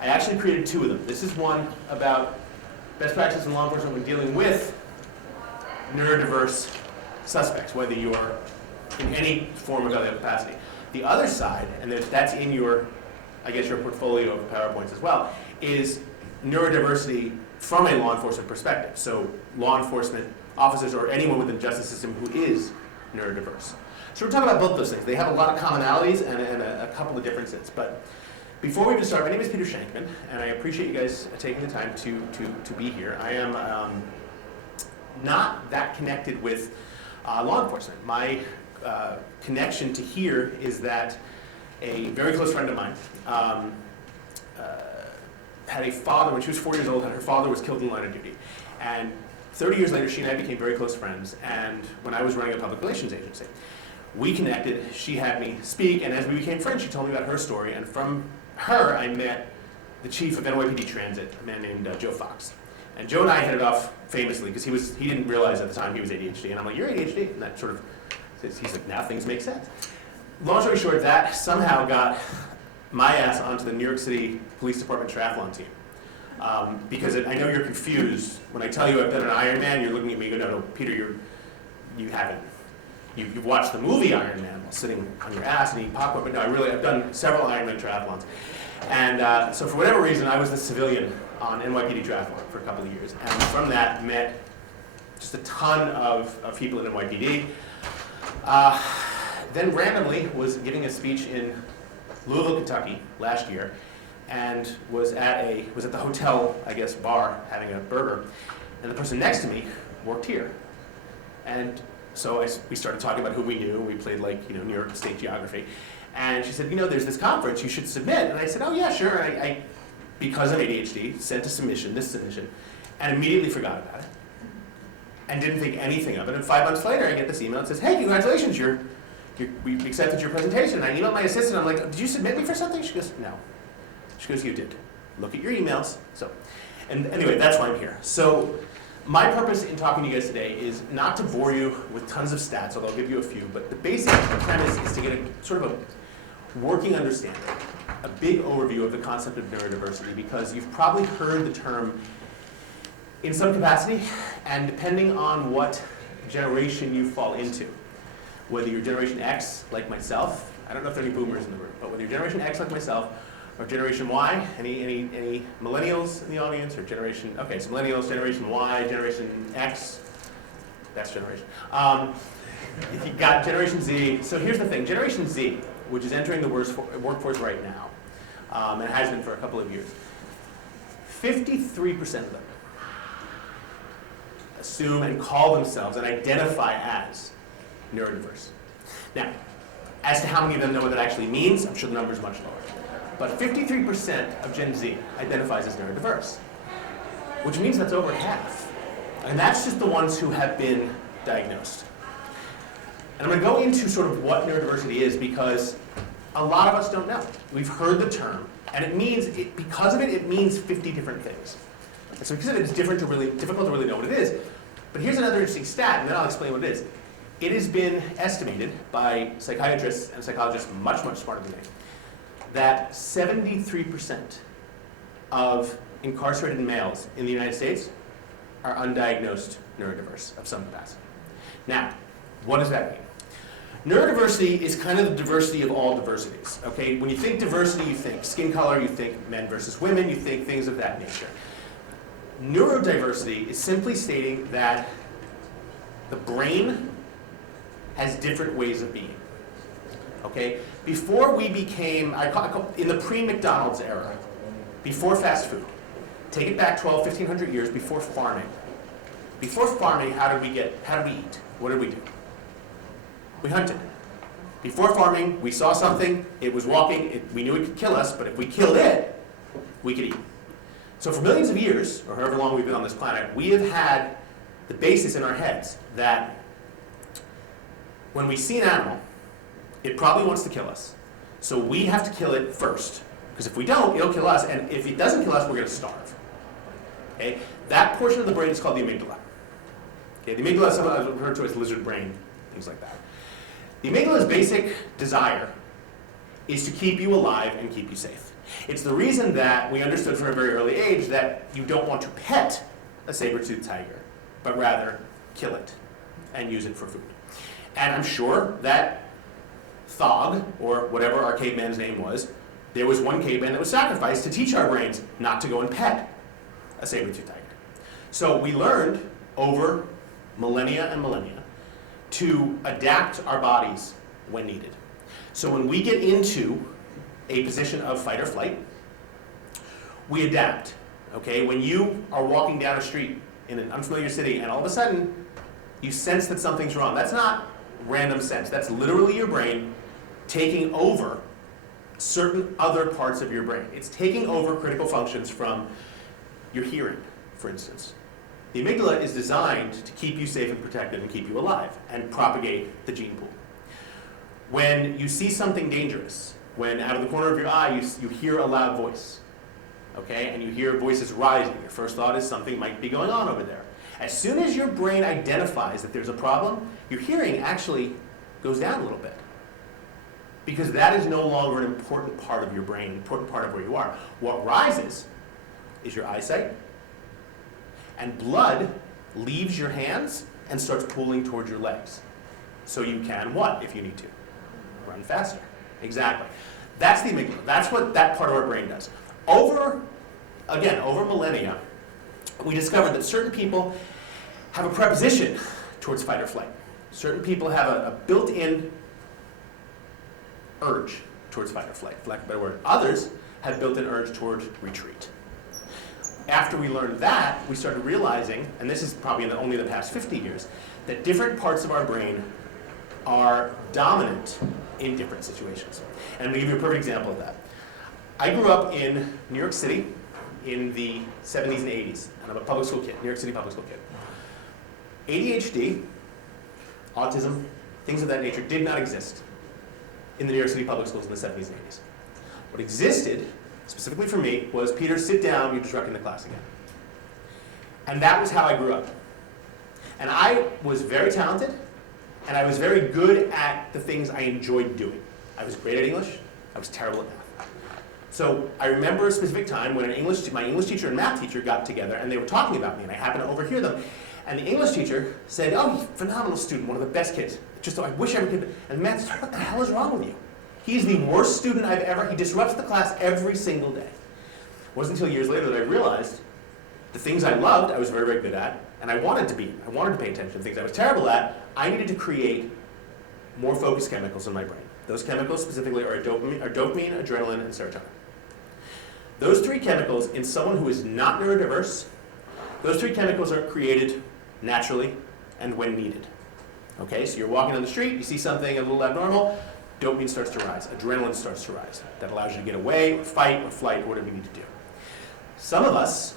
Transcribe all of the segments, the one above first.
I actually created two of them. This is one about best practices in law enforcement when dealing with neurodiverse suspects, whether you're in any form of other capacity. The other side, and that's in your, I guess, your portfolio of PowerPoints as well, is neurodiversity from a law enforcement perspective. So law enforcement officers or anyone within the justice system who is neurodiverse. So we're talking about both those things. They have a lot of commonalities and a couple of differences. But before we even start, my name is Peter Shankman, and I appreciate you guys taking the time to be here. I am not that connected with law enforcement. My connection to here is that a very close friend of mine had a father, when she was 4 years old, and her father was killed in the line of duty. And 30 years later, she and I became very close friends. And when I was running a public relations agency, we connected. She had me speak, and as we became friends, she told me about her story. And from her, I met the chief of NYPD Transit, a man named Joe Fox. And Joe and I hit it off famously because he didn't realize at the time he was ADHD. And I'm like, "You're ADHD?" And that sort of, he's like, "Now things make sense." Long story short, that somehow got my ass onto the New York City Police Department triathlon team. Because I know you're confused. When I tell you I've done an Ironman, you're looking at me and go, no, Peter, you haven't. You've watched the movie Ironman while sitting on your ass and eating popcorn, but no, I've done several Ironman triathlons. And so for whatever reason, I was the civilian on NYPD triathlon for a couple of years. And from that, met just a ton of people in NYPD. Then randomly was giving a speech in Louisville, Kentucky last year, and was at the hotel, I guess, bar having a burger, and the person next to me worked here. And so we started talking about who we knew. We played New York State geography. And she said, there's this conference, you should submit. And I said, oh yeah, sure. And I because of ADHD, sent this submission, and immediately forgot about it. And didn't think anything of it. And 5 months later, I get this email that says, hey, congratulations, we accepted your presentation. And I emailed my assistant, I'm like, did you submit me for something? She goes, no. She goes, you did. Look at your emails. And anyway, that's why I'm here. So my purpose in talking to you guys today is not to bore you with tons of stats, although I'll give you a few, but the basic premise is to get a sort of a working understanding, a big overview of the concept of neurodiversity, because you've probably heard the term in some capacity, and depending on what generation you fall into, whether you're Generation X, like myself, I don't know if there are any boomers in the room, but whether you're Generation X, like myself, or Generation Y, any millennials in the audience, or Generation, okay, so millennials, Generation Y, Generation X, that's generation. If you got Generation Z, so here's the thing, Generation Z, which is entering the workforce right now, and has been for a couple of years, 53% of them assume and call themselves and identify as neurodiverse. Now, as to how many of them know what that actually means, I'm sure the number is much lower. But 53% of Gen Z identifies as neurodiverse, which means that's over half. And that's just the ones who have been diagnosed. And I'm going to go into sort of what neurodiversity is because a lot of us don't know. We've heard the term, and it means, because of it, it means 50 different things. And so because of it, it's difficult to really know what it is. But here's another interesting stat, and then I'll explain what it is. It has been estimated by psychiatrists and psychologists much, much smarter than me, that 73% of incarcerated males in the United States are undiagnosed neurodiverse of some capacity. Now, what does that mean? Neurodiversity is kind of the diversity of all diversities, okay? When you think diversity, you think skin color, you think men versus women, you think things of that nature. Neurodiversity is simply stating that the brain has different ways of being, okay? Before we became, in the pre-McDonald's era, before fast food, take it back 1,500 years before farming. Before farming, how did we eat? What did we do? We hunted. Before farming, we saw something, it was walking, we knew it could kill us, but if we killed it, we could eat. So for millions of years, or however long we've been on this planet, we have had the basis in our heads that when we see an animal, it probably wants to kill us. So we have to kill it first. Because if we don't, it'll kill us, and if it doesn't kill us, we're going to starve. Okay? That portion of the brain is called the amygdala. Okay? The amygdala is sometimes referred to as lizard brain, things like that. The amygdala's basic desire is to keep you alive and keep you safe. It's the reason that we understood from a very early age that you don't want to pet a saber-toothed tiger, but rather kill it and use it for food. And I'm sure that Thog, or whatever our caveman's name was, there was one caveman that was sacrificed to teach our brains not to go and pet a saber-toothed tiger. So we learned over millennia and millennia to adapt our bodies when needed. So when we get into a position of fight or flight, we adapt. Okay? When you are walking down a street in an unfamiliar city and all of a sudden you sense that something's wrong, that's not random sense. That's literally your brain taking over certain other parts of your brain. It's taking over critical functions from your hearing, for instance. The amygdala is designed to keep you safe and protected and keep you alive and propagate the gene pool. When you see something dangerous, when out of the corner of your eye you hear a loud voice, okay, and you hear voices rising, your first thought is something might be going on over there. As soon as your brain identifies that there's a problem, your hearing actually goes down a little bit. Because that is no longer an important part of your brain, an important part of where you are. What rises is your eyesight, and blood leaves your hands and starts pulling towards your legs. So you can what, if you need to? Run faster. Exactly. That's the amygdala. That's what that part of our brain does. Over millennia, we discovered that certain people have a preposition towards fight or flight. Certain people have a built-in urge towards fight or flight, for lack of a better word. Others have built-in urge towards retreat. After we learned that, we started realizing, and this is probably only in the past 50 years, that different parts of our brain are dominant in different situations. And I'm going to give you a perfect example of that. I grew up in New York City in the 70s and 80s, and I'm a public school kid, New York City public school kid. ADHD, autism, things of that nature did not exist in the New York City public schools in the 70s and 80s. What existed, specifically for me, was, Peter, sit down, you're disrupting the class again. And that was how I grew up. And I was very talented, and I was very good at the things I enjoyed doing. I was great at English, I was terrible at math. So I remember a specific time when my English teacher and math teacher got together, and they were talking about me, and I happened to overhear them. And the English teacher said, "Oh, phenomenal student, one of the best kids. Just I wish every kid." And the math teacher, "What the hell is wrong with you? He's the worst student I've ever." He disrupts the class every single day. It wasn't until years later that I realized the things I loved, I was very, very good at, and I wanted to pay attention to the things I was terrible at. I needed to create more focused chemicals in my brain. Those chemicals specifically are dopamine, adrenaline, and serotonin. Those three chemicals in someone who is not neurodiverse, those three chemicals are created naturally and when needed. Okay, so you're walking on the street, you see something a little abnormal, dopamine starts to rise, adrenaline starts to rise. That allows you to get away, or fight, or flight, or whatever you need to do. Some of us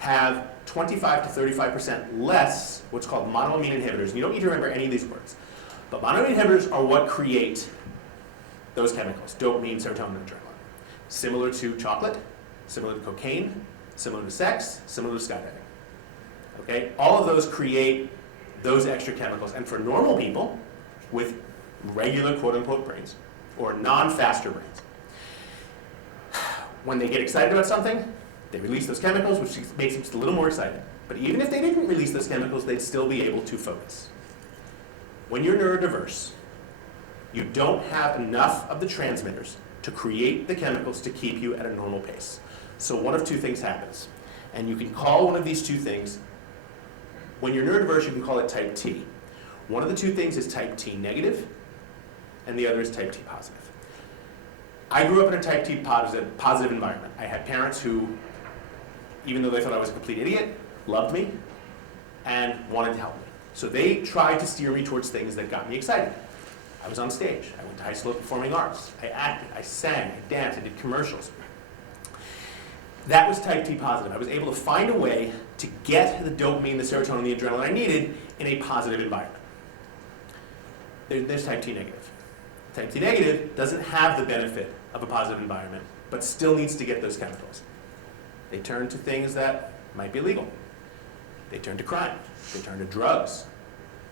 have 25 to 35% less what's called monoamine inhibitors. And you don't need to remember any of these words. But monoamine inhibitors are what create those chemicals, dopamine, serotonin, and adrenaline. Similar to chocolate, similar to cocaine, similar to sex, similar to skydiving. Okay? All of those create those extra chemicals. And for normal people with regular quote-unquote brains, or non-faster brains, when they get excited about something, they release those chemicals, which makes them just a little more excited. But even if they didn't release those chemicals, they'd still be able to focus. When you're neurodiverse, you don't have enough of the transmitters to create the chemicals to keep you at a normal pace. So one of two things happens. And you can call one of these two things, when you're neurodiverse, you can call it type T. One of the two things is type T negative, and the other is type T positive. I grew up in a type T positive environment. I had parents who, even though they thought I was a complete idiot, loved me and wanted to help me. So they tried to steer me towards things that got me excited. I was on stage. I went to high school performing arts. I acted, I sang, I danced, I did commercials. That was type T positive. I was able to find a way to get the dopamine, the serotonin, the adrenaline I needed in a positive environment. There's type T negative. Type T negative doesn't have the benefit of a positive environment, but still needs to get those chemicals. They turn to things that might be illegal. They turn to crime. They turn to drugs.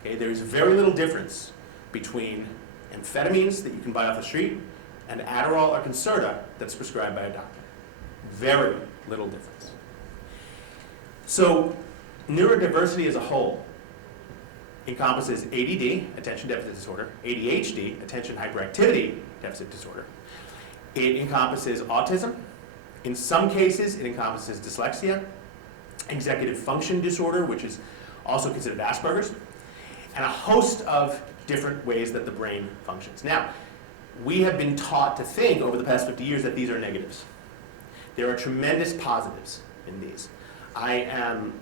Okay, there's very little difference between amphetamines that you can buy off the street and Adderall or Concerta that's prescribed by a doctor. Very little difference. So neurodiversity as a whole encompasses ADD, attention deficit disorder, ADHD, attention hyperactivity deficit disorder. It encompasses autism. In some cases, it encompasses dyslexia, executive function disorder, which is also considered Asperger's, and a host of different ways that the brain functions. Now, we have been taught to think over the past 50 years that these are negatives. There are tremendous positives in these. I am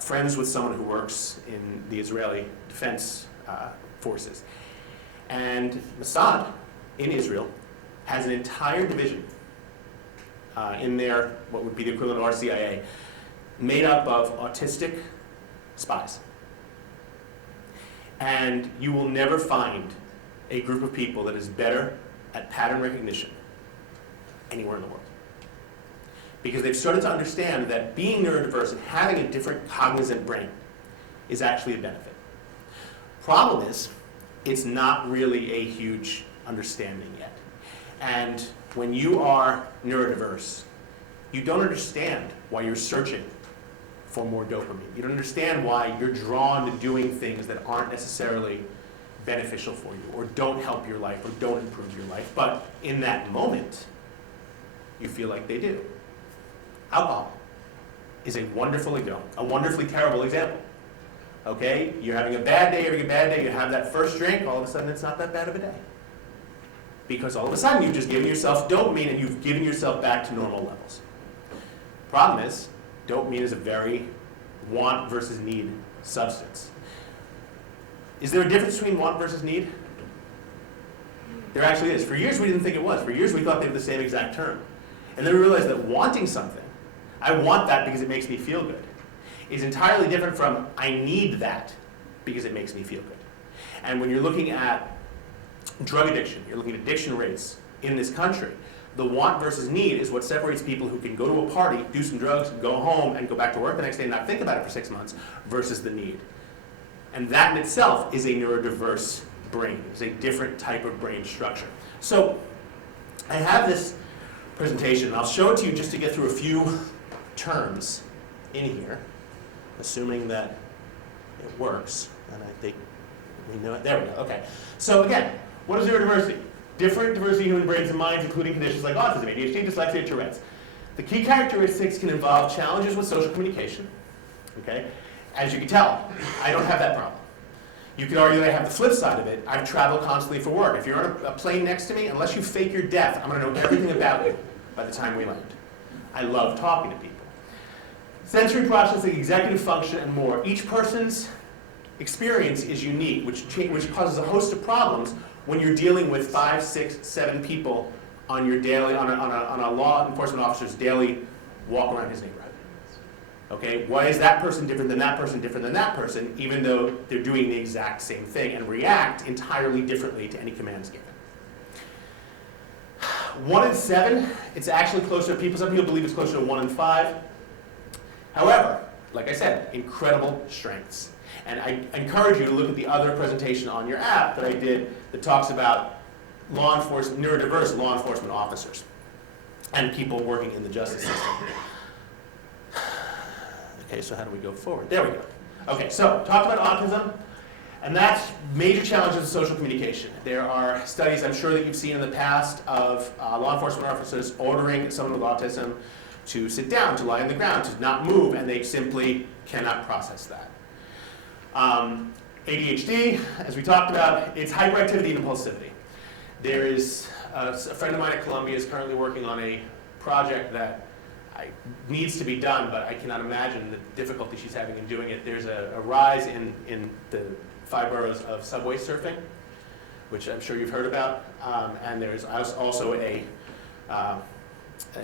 friends with someone who works in the Israeli Defense Forces. And Mossad in Israel has an entire division in their, what would be the equivalent of RCIA, made up of autistic spies. And you will never find a group of people that is better at pattern recognition anywhere in the world. Because they've started to understand that being neurodiverse and having a different cognizant brain is actually a benefit. Problem is, it's not really a huge understanding yet. And when you are neurodiverse, you don't understand why you're searching for more dopamine. You don't understand why you're drawn to doing things that aren't necessarily beneficial for you, or don't help your life, or don't improve your life. But in that moment, you feel like they do. Alcohol is a wonderfully terrible example. Okay? You're having a bad day, you have that first drink, all of a sudden it's not that bad of a day. Because all of a sudden you've just given yourself dopamine and you've given yourself back to normal levels. Problem is, dopamine is a very want versus need substance. Is there a difference between want versus need? There actually is. For years we didn't think it was. For years we thought they were the same exact term. And then we realized that wanting something, I want that because it makes me feel good, is entirely different from I need that because it makes me feel good. And when you're looking at drug addiction, you're looking at addiction rates in this country, the want versus need is what separates people who can go to a party, do some drugs, go home, and go back to work the next day and not think about it for 6 months, versus the need. And that in itself is a neurodiverse brain. It's a different type of brain structure. So I have this presentation, and I'll show it to you just to get through a few terms in here, assuming that it works. And I think we know it. There we go. Okay. So again, what is neurodiversity? Different diversity of human brains and minds, including conditions like autism, ADHD, dyslexia, Tourette's. The key characteristics can involve challenges with social communication. Okay? As you can tell, I don't have that problem. You could argue that I have the flip side of it. I travel constantly for work. If you're on a plane next to me, unless you fake your death, I'm going to know everything about you by the time we land. I love talking to people. Sensory processing, executive function, and more. Each person's experience is unique, which causes a host of problems when you're dealing with 5, 6, 7 people on your daily, on a law enforcement officer's daily walk around his neighborhood. Okay, why is that person different than that person, different than that person, even though they're doing the exact same thing and react entirely differently to any commands given? 1 in 7, it's actually closer to people. Some people believe it's closer to 1 in 5. However, like I said, incredible strengths. And I encourage you to look at the other presentation on your app that I did that talks about neurodiverse law enforcement officers and people working in the justice system. Okay, so how do we go forward? There we go. Okay, so talked about autism, and that's major challenges of social communication. There are studies I'm sure that you've seen in the past of law enforcement officers ordering someone with autism to sit down, to lie on the ground, to not move, and they simply cannot process that. ADHD, as we talked about, it's hyperactivity and impulsivity. There is a friend of mine at Columbia is currently working on a project that needs to be done, but I cannot imagine the difficulty she's having in doing it. There's a rise in the 5 boroughs of subway surfing, which I'm sure you've heard about, and there's also a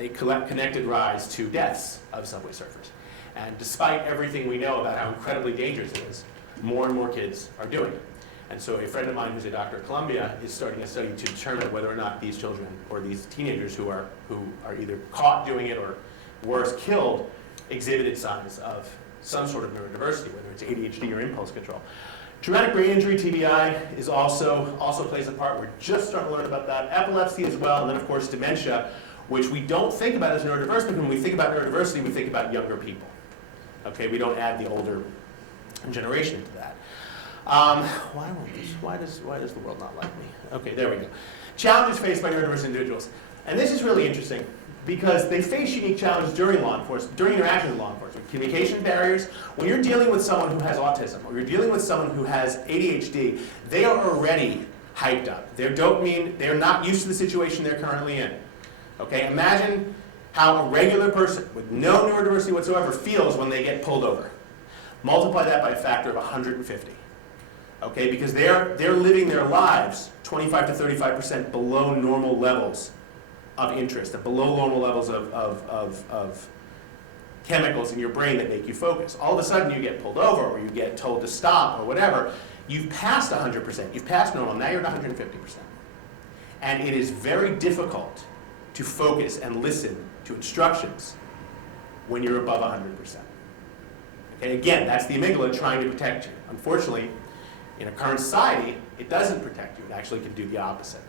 connected rise to deaths of subway surfers. And despite everything we know about how incredibly dangerous it is, more and more kids are doing it. And so a friend of mine who's a doctor at Columbia is starting a study to determine whether or not these children or these teenagers who are either caught doing it or worse, killed, exhibited signs of some sort of neurodiversity, whether it's ADHD or impulse control. Traumatic brain injury, TBI, is also plays a part. We're just starting to learn about that. Epilepsy as well, and then of course dementia, which we don't think about as neurodiverse, but when we think about neurodiversity, we think about younger people. Okay, we don't add the older generation into that. Why does the world not like me? Okay, there we go. Challenges faced by neurodiverse individuals. And this is really interesting because they face unique challenges during law enforcement, during interactions with law enforcement. Communication barriers. When you're dealing with someone who has autism or you're dealing with someone who has ADHD, they are already hyped up. Their dopamine, they're not used to the situation they're currently in. Okay, imagine how a regular person with no neurodiversity whatsoever feels when they get pulled over. Multiply that by a factor of 150. Okay, because they're living their lives 25 to 35% below normal levels of interest, and below normal levels of chemicals in your brain that make you focus. All of a sudden you get pulled over or you get told to stop or whatever, you've passed 100%, you've passed normal, now you're at 150%. And it is very difficult to focus and listen to instructions when you're above 100%. Okay, again, that's the amygdala trying to protect you. Unfortunately, in a current society, it doesn't protect you. It actually can do the opposite.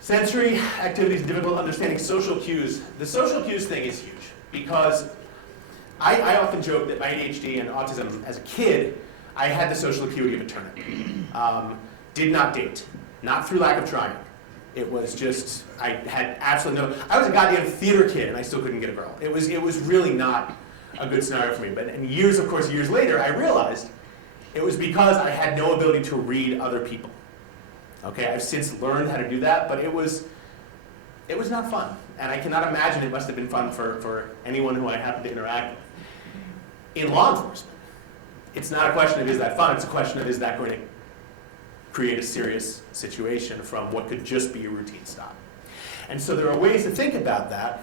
Sensory activities and difficult understanding social cues. The social cues thing is huge because I often joke that my ADHD and autism as a kid, I had the social acuity of a turnip. Did not date, not through lack of trying. It was just, I had absolutely no, I was a goddamn theater kid and I still couldn't get a girl. It was really not a good scenario for me. But and years later, I realized it was because I had no ability to read other people. Okay, I've since learned how to do that, but it was not fun. And I cannot imagine it must have been fun for anyone who I happened to interact with. In law enforcement, it's not a question of is that fun, it's a question of is that going to create a serious situation from what could just be a routine stop. And so there are ways to think about that.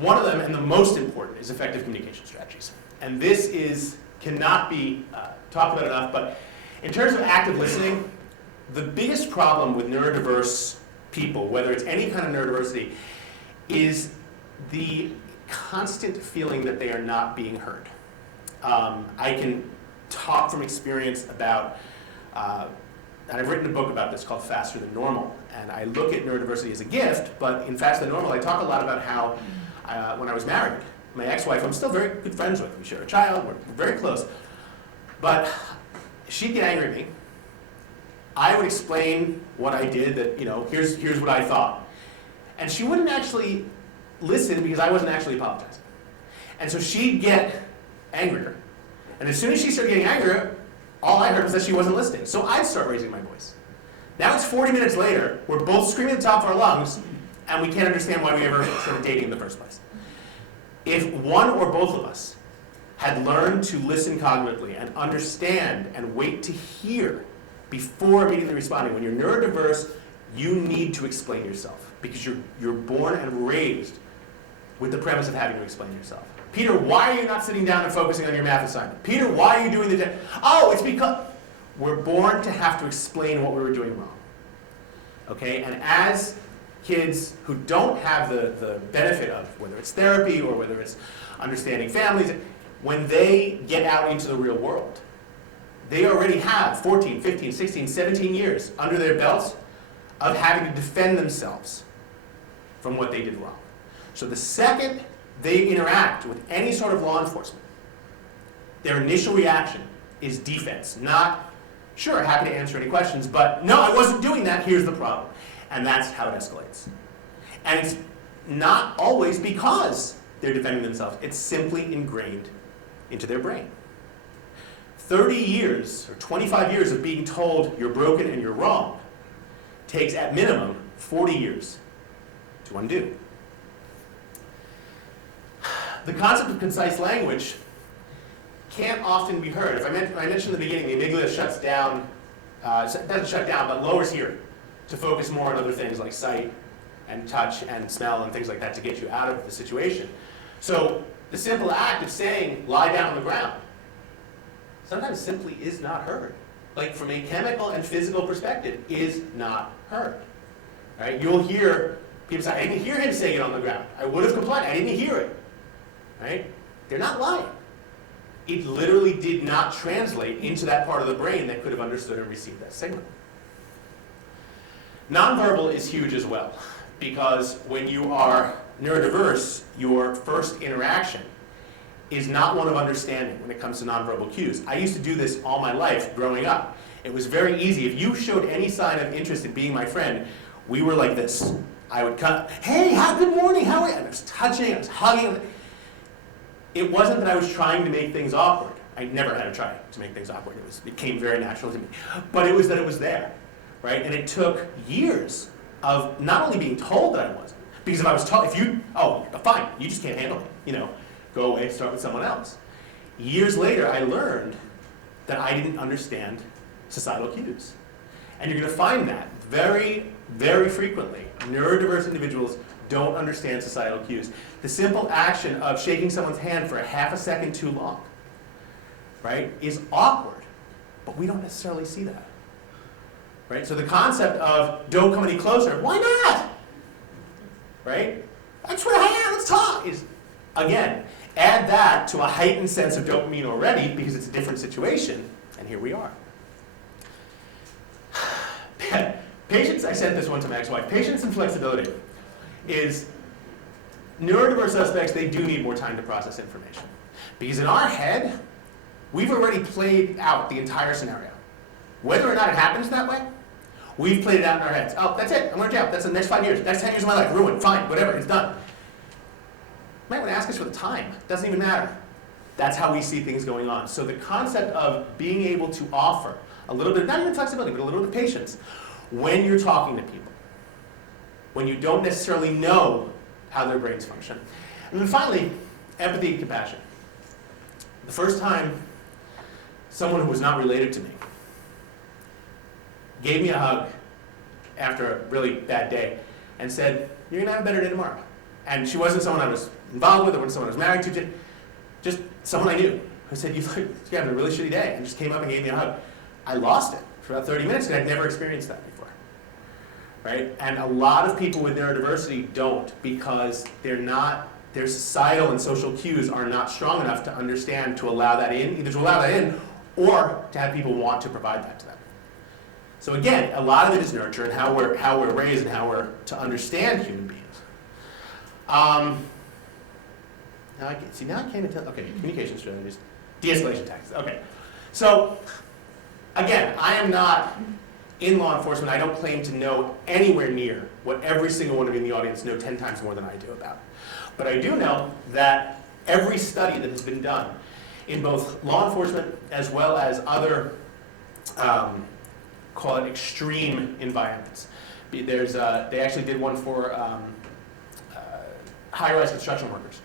One of them, and the most important, is effective communication strategies. And this cannot be talked about enough, but in terms of active listening, the biggest problem with neurodiverse people, whether it's any kind of neurodiversity, is the constant feeling that they are not being heard. I can talk from experience about, and I've written a book about this called Faster Than Normal, and I look at neurodiversity as a gift, but in Faster Than Normal I talk a lot about how when I was married, my ex-wife, I'm still very good friends with. We share a child, we're very close. But she'd get angry at me. I would explain what I did, that, here's what I thought. And she wouldn't actually listen because I wasn't actually apologizing. And so she'd get angrier. And as soon as she started getting angrier, all I heard was that she wasn't listening. So I'd start raising my voice. Now it's 40 minutes later, we're both screaming at the top of our lungs, and we can't understand why we ever started dating in the first place. If one or both of us had learned to listen cognitively and understand and wait to hear before immediately responding, when you're neurodiverse, you need to explain yourself because you're born and raised with the premise of having to explain yourself. Peter, why are you not sitting down and focusing on your math assignment? Peter, why are you doing the... Oh, it's because we're born to have to explain what we were doing wrong. Okay, and as kids who don't have the benefit of whether it's therapy or whether it's understanding families, when they get out into the real world, they already have 14, 15, 16, 17 years under their belts of having to defend themselves from what they did wrong. So the second they interact with any sort of law enforcement, their initial reaction is defense, not, sure, happy to answer any questions, but no, I wasn't doing that, here's the problem. And that's how it escalates. And it's not always because they're defending themselves. It's simply ingrained into their brain. 30 years or 25 years of being told you're broken and you're wrong takes at minimum 40 years to undo. The concept of concise language can't often be heard. If I mentioned in the beginning, the amygdala shuts down, doesn't shut down, but lowers here to focus more on other things like sight and touch and smell and things like that to get you out of the situation. So the simple act of saying, lie down on the ground, sometimes simply is not heard. Like from a chemical and physical perspective, is not heard. Right? You'll hear people say, I didn't hear him saying it on the ground. I would have complied, I didn't hear it. Right? They're not lying. it literally did not translate into that part of the brain that could have understood and received that signal. Nonverbal is huge as well, because when you are neurodiverse, your first interaction is not one of understanding when it comes to nonverbal cues. I used to do this all my life growing up. It was very easy. If you showed any sign of interest in being my friend, we were like this. I would come, hey, good morning, how are you? And I was touching, I was hugging. It wasn't that I was trying to make things awkward. I never had to try to make things awkward. It came very natural to me. But it was that it was there, right? And it took years of not only being told that I wasn't, because if I was told, fine, you just can't handle it, go away, start with someone else. Years later, I learned that I didn't understand societal cues. And you're going to find that very, very frequently. Neurodiverse individuals don't understand societal cues. The simple action of shaking someone's hand for a half a second too long, right, is awkward, but we don't necessarily see that. Right? So the concept of don't come any closer, why not? Right? That's where I am, let's talk. Is, again, add that to a heightened sense of dopamine already because it's a different situation, and here we are. Patience, I said this one to my ex-wife, patience and flexibility is neurodiverse suspects, they do need more time to process information. Because in our head, we've already played out the entire scenario. Whether or not it happens that way, we've played it out in our heads. Oh, that's it, I'm going to jail. That's the next 5 years. Next 10 years of my life, ruined, fine, whatever, it's done. You might want to ask us for the time. It doesn't even matter. That's how we see things going on. So the concept of being able to offer a little bit, not even flexibility, but a little bit of patience when you're talking to people, when you don't necessarily know how their brains function. And then finally, empathy and compassion. The first time someone who was not related to me gave me a hug after a really bad day and said, you're going to have a better day tomorrow. And she wasn't someone I was involved with or wasn't someone I was married to, just someone I knew who said, you're having a really shitty day, and just came up and gave me a hug. I lost it for about 30 minutes, and I'd never experienced that before. Right? And a lot of people with neurodiversity don't, because their societal and social cues are not strong enough to understand to allow that in, either to allow that in or to have people want to provide that to them. So again, a lot of it is nurture and how we're raised and how we're to understand human beings. Now I can't even tell. Okay, communication strategies, de-escalation tactics. Okay, so again, I am not in law enforcement. I don't claim to know anywhere near what every single one of you in the audience know 10 times more than I do about. But I do know that every study that has been done in both law enforcement as well as other, call it extreme environments. They actually did one for high-rise construction workers.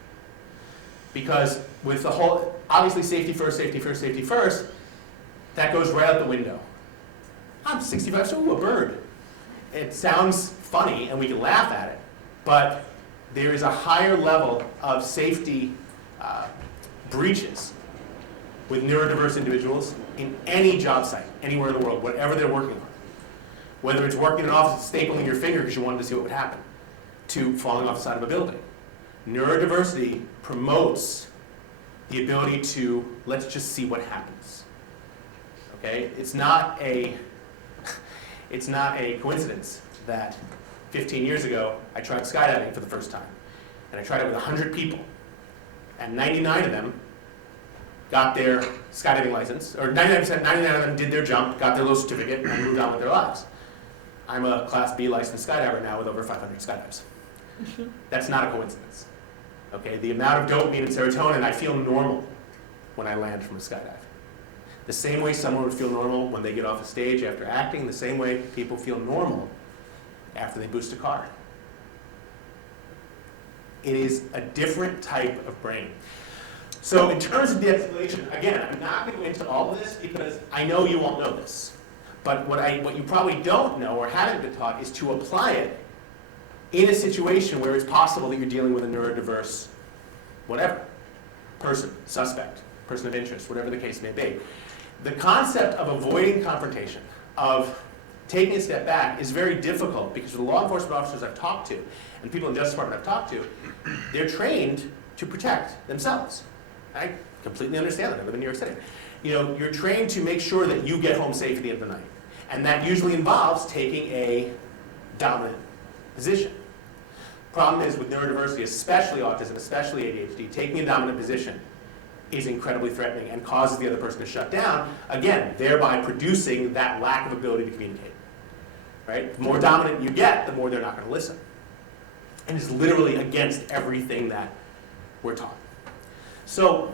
Because with the whole, obviously safety first, that goes right out the window. I'm 65, so a bird. It sounds funny and we can laugh at it, but there is a higher level of safety breaches with neurodiverse individuals in any job site, anywhere in the world, whatever they're working on. Whether it's working in an office, stapling your finger because you wanted to see what would happen, to falling off the side of a building. Neurodiversity promotes the ability to, let's just see what happens. Okay? It's not a coincidence that 15 years ago I tried skydiving for the first time. And I tried it with 100 people. And 99 of them got their skydiving license, or 99% of them did their jump, got their little certificate, and moved on with their lives. I'm a Class B licensed skydiver now with over 500 skydives. That's not a coincidence. Okay, the amount of dopamine and serotonin, I feel normal when I land from a skydive. The same way someone would feel normal when they get off a stage after acting, the same way people feel normal after they boost a car. It is a different type of brain. So in terms of de-escalation, again, I'm not going to go into all of this because I know you all know this. But what you probably don't know or haven't been taught is to apply it in a situation where it's possible that you're dealing with a neurodiverse, whatever, person, suspect, person of interest, whatever the case may be. The concept of avoiding confrontation, of taking a step back, is very difficult because the law enforcement officers I've talked to and people in the Justice Department I've talked to, they're trained to protect themselves. Right? Completely understand that. I live in New York City. You know, you're trained to make sure that you get home safe at the end of the night. And that usually involves taking a dominant position. Problem is with neurodiversity, especially autism, especially ADHD, taking a dominant position is incredibly threatening and causes the other person to shut down, again, thereby producing that lack of ability to communicate. Right? The more dominant you get, the more they're not going to listen. And it's literally against everything that we're taught. So,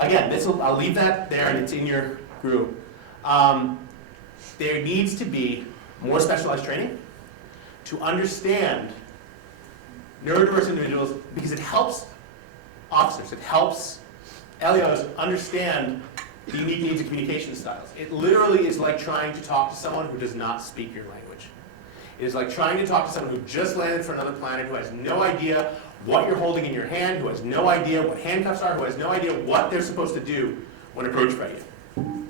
again, I'll leave that there, and it's in your group. There needs to be more specialized training to understand neurodiverse individuals, because it helps officers, it helps LEOs understand the unique needs of communication styles. It literally is like trying to talk to someone who does not speak your language. It is like trying to talk to someone who just landed from another planet, who has no idea what you're holding in your hand, who has no idea what handcuffs are, who has no idea what they're supposed to do when approached by you.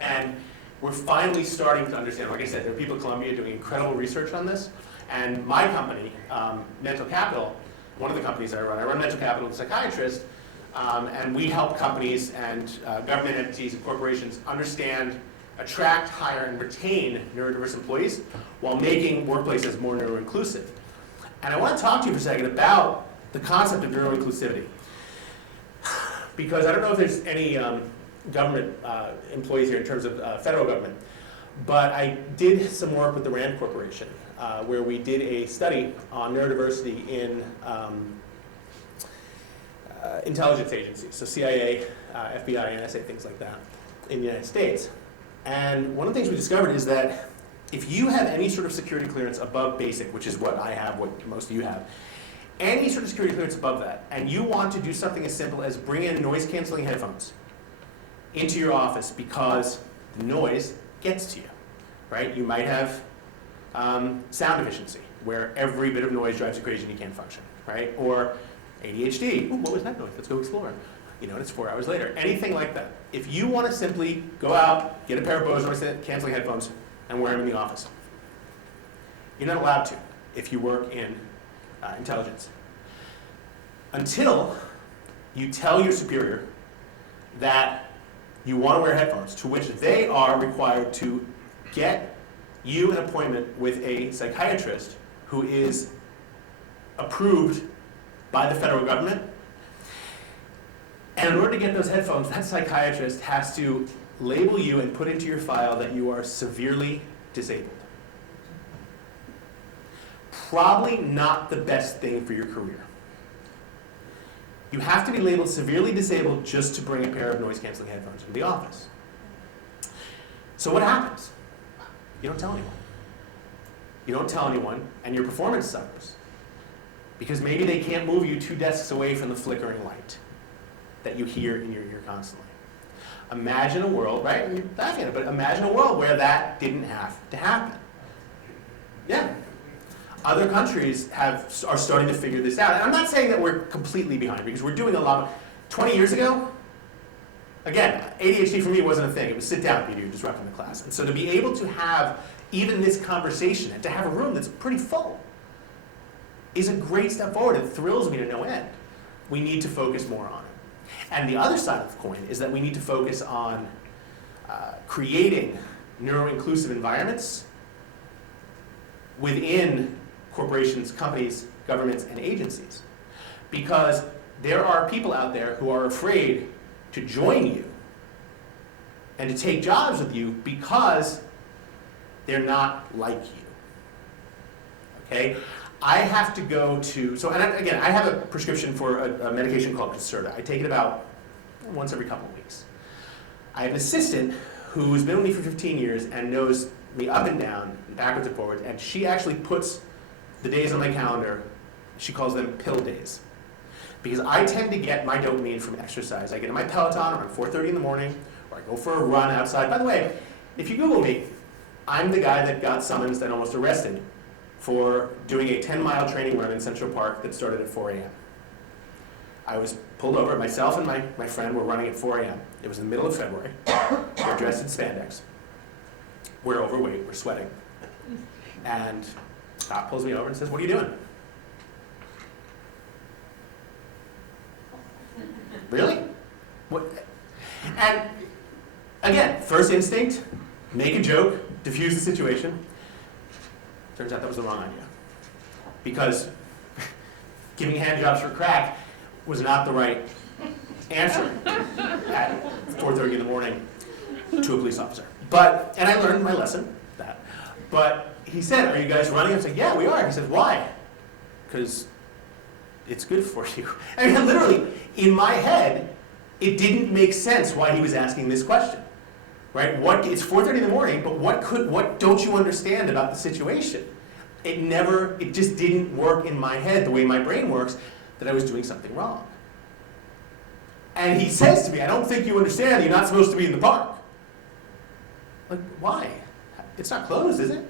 And we're finally starting to understand, like I said, there are people at Columbia doing incredible research on this. And my company, Mental Capital, one of the companies that I run Mental Capital as a psychiatrist, and we help companies and government entities and corporations understand, attract, hire, and retain neurodiverse employees while making workplaces more neuro-inclusive. And I want to talk to you for a second about the concept of neuro-inclusivity. Because I don't know if there's any government employees here in terms of federal government, but I did some work with the RAND Corporation, where we did a study on neurodiversity in intelligence agencies, so CIA, FBI, NSA, things like that, in the United States. And one of the things we discovered is that if you have any sort of security clearance above basic, which is what I have, what most of you have, any sort of security clearance above that, and you want to do something as simple as bring in noise-canceling headphones into your office because the noise gets to you, right? You might have sound deficiency, where every bit of noise drives you crazy and you can't function, right? Or ADHD, ooh, what was that noise? Let's go explore. You know, and it's 4 hours later. Anything like that. If you want to simply go out, get a pair of Bose noise-canceling headphones, and wear them in the office, you're not allowed to if you work in intelligence. Until you tell your superior that you want to wear headphones, to which they are required to get you an appointment with a psychiatrist who is approved by the federal government. And in order to get those headphones, that psychiatrist has to label you and put into your file that you are severely disabled. Probably not the best thing for your career. You have to be labeled severely disabled just to bring a pair of noise-canceling headphones into the office. So what happens? You don't tell anyone. You don't tell anyone, and your performance suffers. Because maybe they can't move you 2 desks away from the flickering light that you hear in your ear constantly. Imagine a world, right? You're laughing at it, but imagine a world where that didn't have to happen. Yeah. Other countries are starting to figure this out. And I'm not saying that we're completely behind, because we're doing a lot. 20 years ago, again, ADHD for me wasn't a thing. It was sit down, Peter, you're disrupting the class. And so to be able to have even this conversation and to have a room that's pretty full is a great step forward. It thrills me to no end. We need to focus more on it. And the other side of the coin is that we need to focus on creating neuro-inclusive environments within corporations, companies, governments, and agencies. Because there are people out there who are afraid to join you and to take jobs with you because they're not like you. Okay? I have to go to, so, and again, I have a prescription for a medication called Concerta. I take it about once every couple of weeks. I have an assistant who's been with me for 15 years and knows me up and down, backwards and forwards, and she actually puts the days on my calendar, she calls them pill days. Because I tend to get my dopamine from exercise. I get in my Peloton around 4:30 in the morning, or I go for a run outside. By the way, if you Google me, I'm the guy that got summoned and almost arrested for doing a 10-mile training run in Central Park that started at 4 a.m. I was pulled over, myself and my friend were running at 4 a.m. It was the middle of February. We're dressed in spandex. We're overweight, we're sweating. And cop pulls me over and says, "What are you doing?" Really? What? And again, first instinct, make a joke, diffuse the situation. Turns out that was the wrong idea. Because giving hand jobs for crack was not the right answer at 4:30 in the morning to a police officer. And I learned my lesson, that. But he said, are you guys running? I said, yeah, we are. He said, why? Because it's good for you. I mean, literally, in my head, it didn't make sense why he was asking this question. Right? It's 4:30 in the morning, but what don't you understand about the situation? It just didn't work in my head the way my brain works, that I was doing something wrong. And he says to me, I don't think you understand, you're not supposed to be in the park. Like, why? It's not closed, is it?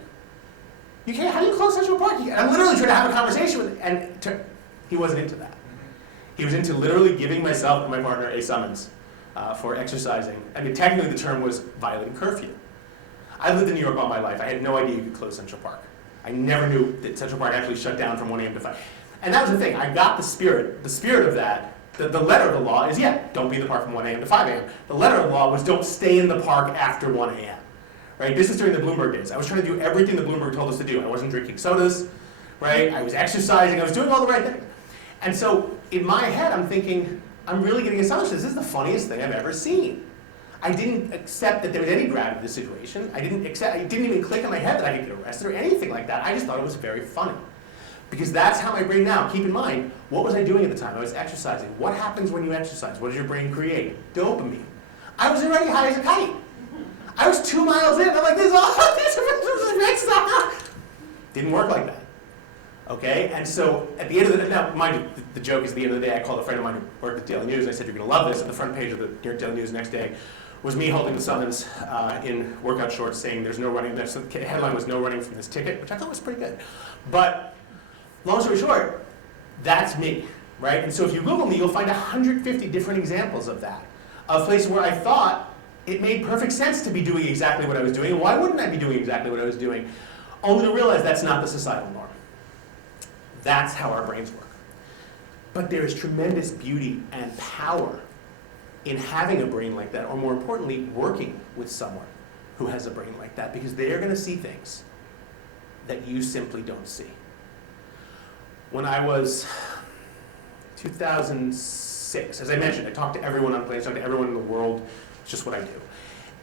You can't, how do you close Central Park? And I'm literally trying to have a conversation with him, and he wasn't into that. He was into literally giving myself and my partner a summons for exercising. I mean, technically the term was violating curfew. I lived in New York all my life. I had no idea you could close Central Park. I never knew that Central Park actually shut down from 1 a.m. to 5. And that was the thing. I got the spirit of that. The letter of the law is, don't be in the park from 1 a.m. to 5 a.m. The letter of the law was don't stay in the park after 1 a.m. Right? This is during the Bloomberg days. I was trying to do everything that Bloomberg told us to do. I wasn't drinking sodas, right? I was exercising. I was doing all the right things. And so in my head, I'm thinking, I'm really getting a summons. This is the funniest thing I've ever seen. I didn't accept that there was any gravity to the situation. I didn't even click in my head that I could get arrested or anything like that. I just thought it was very funny. Because that's how my brain now, keep in mind, what was I doing at the time? I was exercising. What happens when you exercise? What does your brain create? Dopamine. I was already high as a kite. I was 2 miles in. I'm like, this is great stuff. Didn't work like that. Okay? And so at the end of the day, now mind you, the joke is at the end of the day, I called a friend of mine who worked at Daily News, and I said, you're going to love this. At the front page of the New York Daily News the next day was me holding the summons in workout shorts saying there's no running. So the headline was no running from this ticket, which I thought was pretty good. But long story short, that's me, right? And so if you Google me, you'll find 150 different examples of that, of places where I thought it made perfect sense to be doing exactly what I was doing, and why wouldn't I be doing exactly what I was doing? Only to realize that's not the societal norm. That's how our brains work. But there is tremendous beauty and power in having a brain like that, or more importantly, working with someone who has a brain like that, because they're going to see things that you simply don't see. When I was 2006, as I mentioned, I talked to everyone on planes, I talked to everyone in the world. It's just what I do.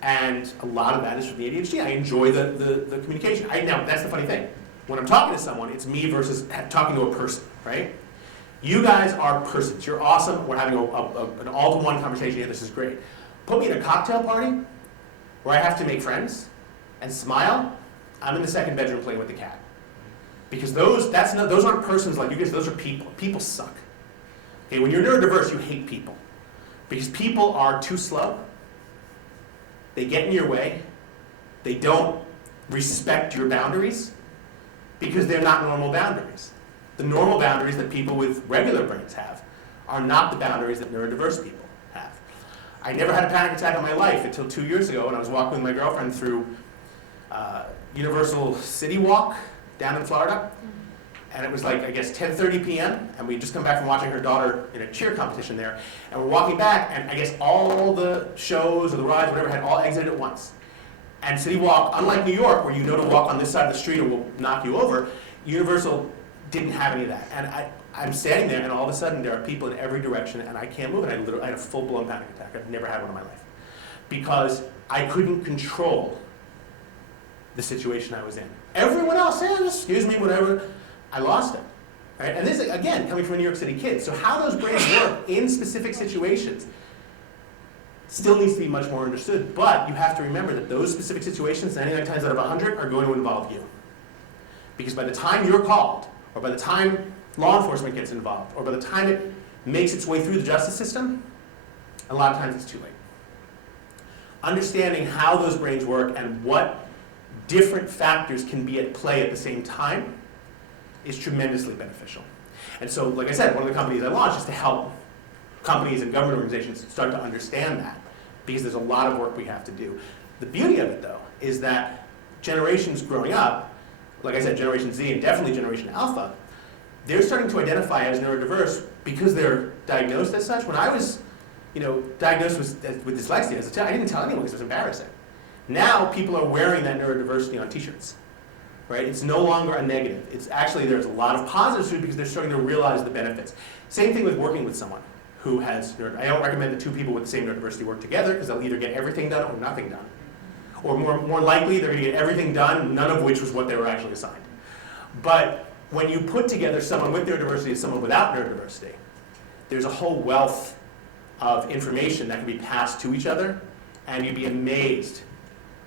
And a lot of that is from the ADHD. I enjoy the communication. Now, that's the funny thing. When I'm talking to someone, it's me versus talking to a person, right? You guys are persons. You're awesome. We're having an all-to-one conversation here. This is great. Put me at a cocktail party where I have to make friends and smile. I'm in the second bedroom playing with the cat. Because those aren't persons like you guys. Those are people. People suck. Okay, when you're neurodiverse, you hate people. Because people are too slow. They get in your way. They don't respect your boundaries because they're not normal boundaries. The normal boundaries that people with regular brains have are not the boundaries that neurodiverse people have. I never had a panic attack in my life until 2 years ago when I was walking with my girlfriend through Universal City Walk down in Florida. And it was like, I guess, 10:30 p.m. And we'd just come back from watching her daughter in a cheer competition there. And we're walking back, and I guess all the shows or the rides, whatever, had all exited at once. And City Walk, unlike New York, where you know to walk on this side of the street or will knock you over, Universal didn't have any of that. And I'm standing there, and all of a sudden there are people in every direction, and I can't move. And I had a full-blown panic attack. I've never had one in my life. Because I couldn't control the situation I was in. Everyone else, excuse me, whatever. I lost it. Right? And this, again, coming from a New York City kid. So how those brains work in specific situations still needs to be much more understood. But you have to remember that those specific situations, 99 times out of 100, are going to involve you. Because by the time you're called, or by the time law enforcement gets involved, or by the time it makes its way through the justice system, a lot of times it's too late. Understanding how those brains work and what different factors can be at play at the same time is tremendously beneficial. And so, like I said, one of the companies I launched is to help companies and government organizations start to understand that, because there's a lot of work we have to do. The beauty of it, though, is that generations growing up, like I said, Generation Z and definitely Generation Alpha, they're starting to identify as neurodiverse because they're diagnosed as such. When I was diagnosed with dyslexia as a child. I didn't tell anyone because it was embarrassing. Now people are wearing that neurodiversity on t-shirts, right? It's no longer a negative. It's actually, there's a lot of positives to it because they're starting to realize the benefits. Same thing with working with someone who has, I don't recommend that two people with the same neurodiversity work together because they'll either get everything done or nothing done. Or more likely, they're going to get everything done, none of which was what they were actually assigned. But when you put together someone with neurodiversity and someone without neurodiversity, there's a whole wealth of information that can be passed to each other, and you'd be amazed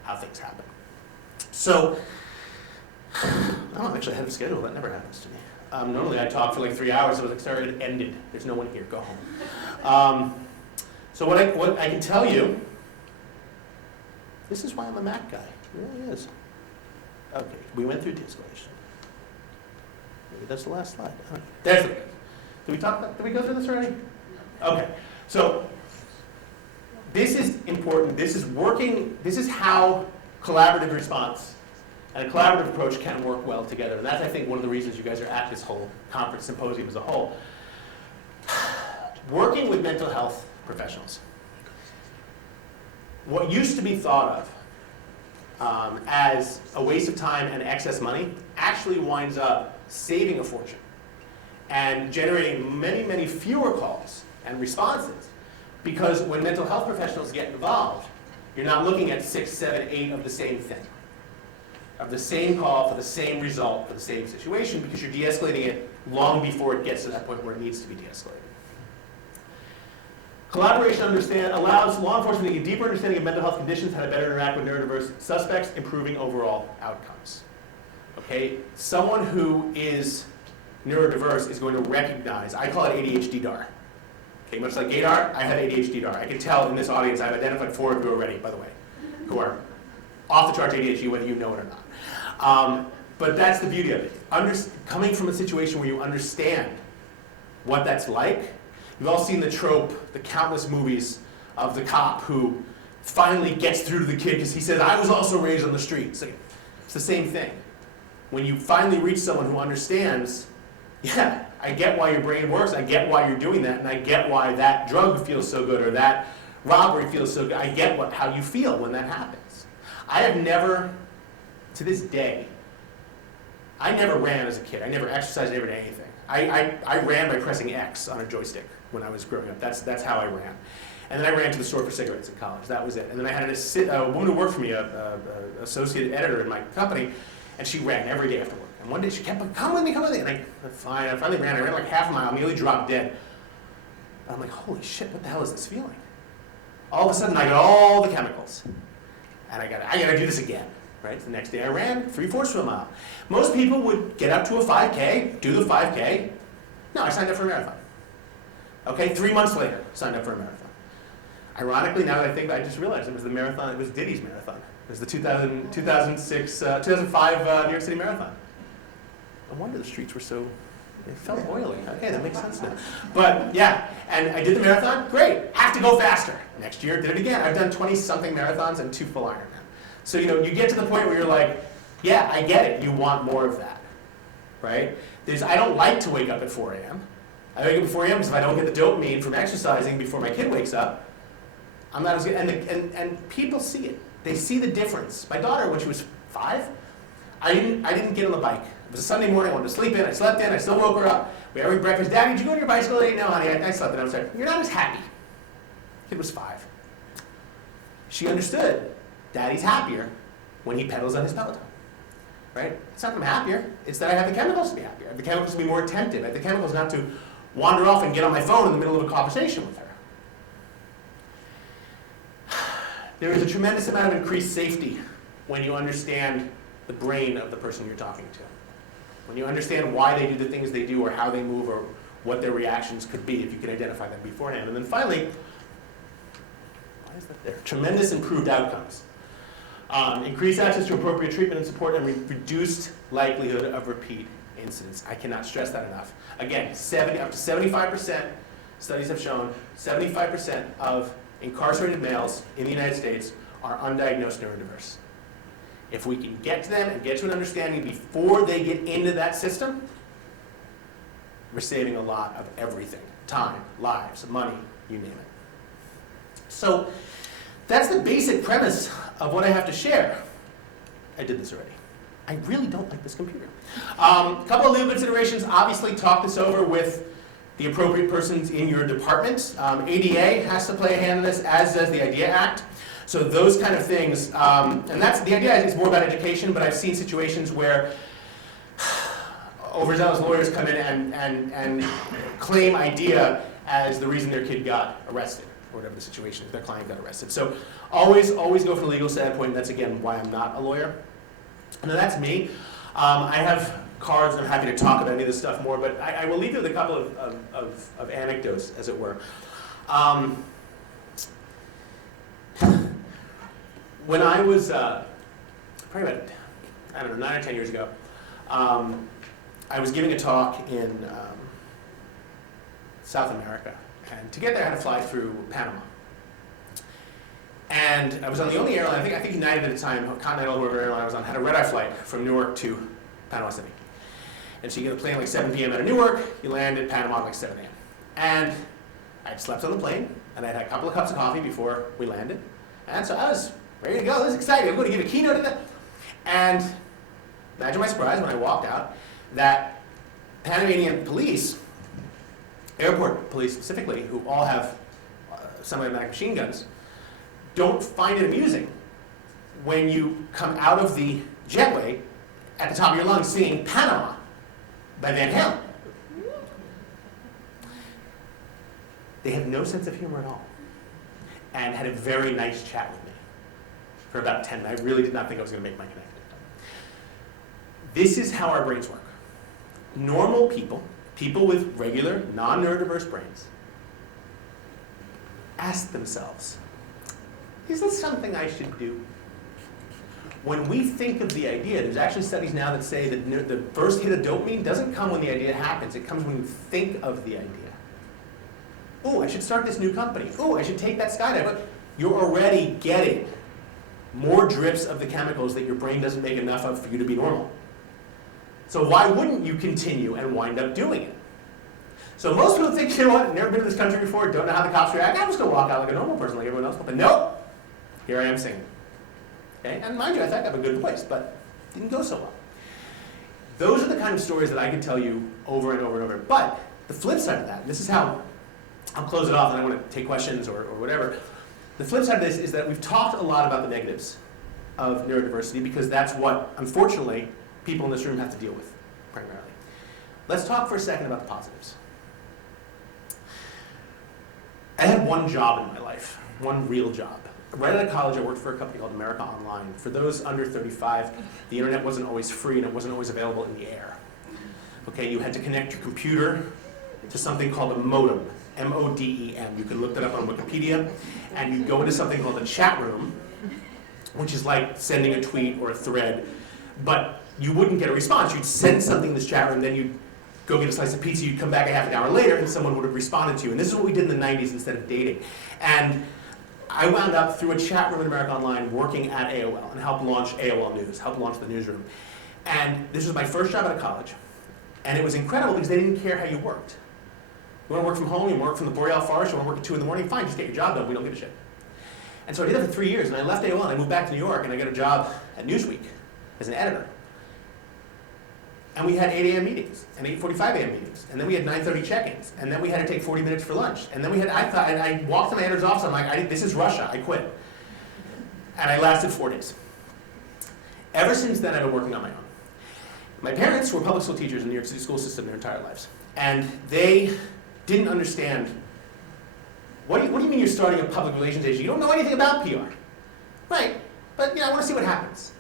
how things happen. So, I'm actually ahead of schedule. That never happens to me. Normally I talk for like 3 hours. I was like, sorry, it ended. There's no one here. Go home. So what I can tell you, this is why I'm a Mac guy. It really is. Okay, we went through de-escalation. Maybe that's the last slide. Right. There's the. Did we go through this already? Okay. So this is important. This is working. This is how collaborative response and a collaborative approach can work well together. And that's, I think, one of the reasons you guys are at this whole conference symposium as a whole. Working with mental health professionals. What used to be thought of as a waste of time and excess money actually winds up saving a fortune and generating many, many fewer calls and responses. Because when mental health professionals get involved, you're not looking at 6, 7, 8 of the same thing, of the same call for the same result for the same situation, because you're de-escalating it long before it gets to that point where it needs to be de-escalated. Collaboration allows law enforcement to get a deeper understanding of mental health conditions, how to better interact with neurodiverse suspects, improving overall outcomes. Okay, someone who is neurodiverse is going to recognize, I call it ADHD DAR. Okay, much like gaydar, I have ADHD DAR. I can tell in this audience, I've identified 4 of you already, by the way, who are off the charts ADHD, whether you know it or not. But that's the beauty of it. Coming from a situation where you understand what that's like. You've all seen the trope, the countless movies of the cop who finally gets through to the kid because he says, I was also raised on the street. It's the same thing. When you finally reach someone who understands, yeah, I get why your brain works, I get why you're doing that, and I get why that drug feels so good or that robbery feels so good. I get how you feel when that happens. I have never, to this day, I never ran as a kid. I never exercised, I never did anything. I ran by pressing X on a joystick when I was growing up. That's how I ran. And then I ran to the store for cigarettes in college. That was it. And then I had a woman who worked for me, an associate editor in my company, and she ran every day after work. And one day she kept like, come with me. And I finally ran. I ran like half a mile, nearly dropped dead. I'm like, holy shit, what the hell is this feeling? All of a sudden I got all the chemicals. And I gotta do this again. Right? The next day I ran 3/4 of a mile. Most people would get up to a 5K, do the 5K. No, I signed up for a marathon. Okay, 3 months later, signed up for a marathon. Ironically, now that I think, I just realized it was the marathon, it was Diddy's marathon. It was the 2005 New York City Marathon. No wonder the streets were so, they felt oily. Okay, that makes sense now. But yeah, and I did the marathon, great, have to go faster. Next year, did it again. I've done 20-something marathons and 2 full Ironman. So, you get to the point where you're like, yeah, I get it. You want more of that, right? I don't like to wake up at 4 a.m. I wake up at 4 a.m. because if I don't get the dopamine from exercising before my kid wakes up, I'm not as good. And people see it. They see the difference. My daughter, when she was 5, I didn't get on the bike. It was a Sunday morning. I wanted to sleep in. I slept in. I still woke her up. We had breakfast. Daddy, did you go on your bicycle today? No, honey. I slept in. I was like, you're not as happy. Kid was 5. She understood. Daddy's happier when he pedals on his Peloton, right? It's not that I'm happier, it's that I have the chemicals to be happier. I have the chemicals to be more attentive. I have the chemicals not to wander off and get on my phone in the middle of a conversation with her. There is a tremendous amount of increased safety when you understand the brain of the person you're talking to. When you understand why they do the things they do or how they move or what their reactions could be, if you can identify them beforehand. And then finally, why is that there? Tremendous improved outcomes. Increased access to appropriate treatment and support and reduced likelihood of repeat incidents. I cannot stress that enough. Again, up to 75%, studies have shown, 75% of incarcerated males in the United States are undiagnosed neurodiverse. If we can get to them and get to an understanding before they get into that system, we're saving a lot of everything. Time, lives, money, you name it. So that's the basic premise of what I have to share. I did this already. I really don't like this computer. A couple of legal considerations. Obviously, talk this over with the appropriate persons in your department. ADA has to play a hand in this, as does the IDEA Act. So those kind of things, and that's the idea is more about education, but I've seen situations where overzealous lawyers come in and claim IDEA as the reason their kid got arrested, or whatever the situation is, their client got arrested. So always go from the legal standpoint. That's, again, why I'm not a lawyer. And then that's me. I have cards, and I'm happy to talk about any of this stuff more, but I will leave you with a couple of anecdotes, as it were. When I was, probably about, 9 or 10 years ago, I was giving a talk in South America. And to get there, I had to fly through Panama. And I was on the only airline, I think United at the time, Continental, whatever airline I was on, had a red-eye flight from Newark to Panama City. And so you get a plane like 7 p.m. out of Newark, you land at Panama at like 7 a.m. And I had slept on the plane, and I'd had a couple of cups of coffee before we landed. And so I was ready to go. This is exciting. I'm going to give a keynote at that. And imagine my surprise when I walked out that Panamanian police, airport police specifically, who all have semi-automatic machine guns, don't find it amusing when you come out of the jetway at the top of your lungs singing Panama by Van Halen. They have no sense of humor at all, and had a very nice chat with me for about 10 minutes. I really did not think I was going to make my connection. This is how our brains work. Normal people, people with regular, non-neurodiverse brains, ask themselves, is this something I should do? When we think of the idea, there's actually studies now that say that the first hit of dopamine doesn't come when the idea happens. It comes when you think of the idea. Oh, I should start this new company. Oh, I should take that skydive. You're already getting more drips of the chemicals that your brain doesn't make enough of for you to be normal. So why wouldn't you continue and wind up doing it? So most people think, you know what, never been to this country before, don't know how the cops react. I'm just going to walk out like a normal person like everyone else. But nope, here I am singing. Okay? And mind you, I thought I have a good voice, but it didn't go so well. Those are the kind of stories that I can tell you over and over and over. But the flip side of that, and this is how I'll close it off, and I want to take questions or whatever. The flip side of this is that we've talked a lot about the negatives of neurodiversity because that's what, unfortunately, people in this room have to deal with, primarily. Let's talk for a second about the positives. I had one job in my life, one real job. Right out of college, I worked for a company called America Online. For those under 35, the internet wasn't always free and it wasn't always available in the air. Okay, you had to connect your computer to something called a modem, M-O-D-E-M. You can look that up on Wikipedia, and you go into something called a chat room, which is like sending a tweet or a thread, but you wouldn't get a response. You'd send something in this chat room, then you'd go get a slice of pizza, you'd come back a half an hour later, and someone would have responded to you. And this is what we did in the 90s instead of dating. And I wound up, through a chat room in America Online, working at AOL and helped launch AOL News, helped launch the newsroom. And this was my first job out of college. And it was incredible because they didn't care how you worked. You want to work from home, you work from the Boreal Forest, you want to work at 2 in the morning, fine, just get your job done, we don't give a shit. And so I did that for 3 years, and I left AOL and I moved back to New York, and I got a job at Newsweek as an editor. And we had 8 a.m. meetings, and 8:45 a.m. meetings, and then we had 9:30 check-ins, and then we had to take 40 minutes for lunch. And then we had, I walked to my editor's office, I'm like, this is Russia, I quit. And I lasted 4 days. Ever since then, I've been working on my own. My parents were public school teachers in the New York City school system their entire lives. And they didn't understand, what do you mean you're starting a public relations agency? You don't know anything about PR. Right, but I want to see what happens.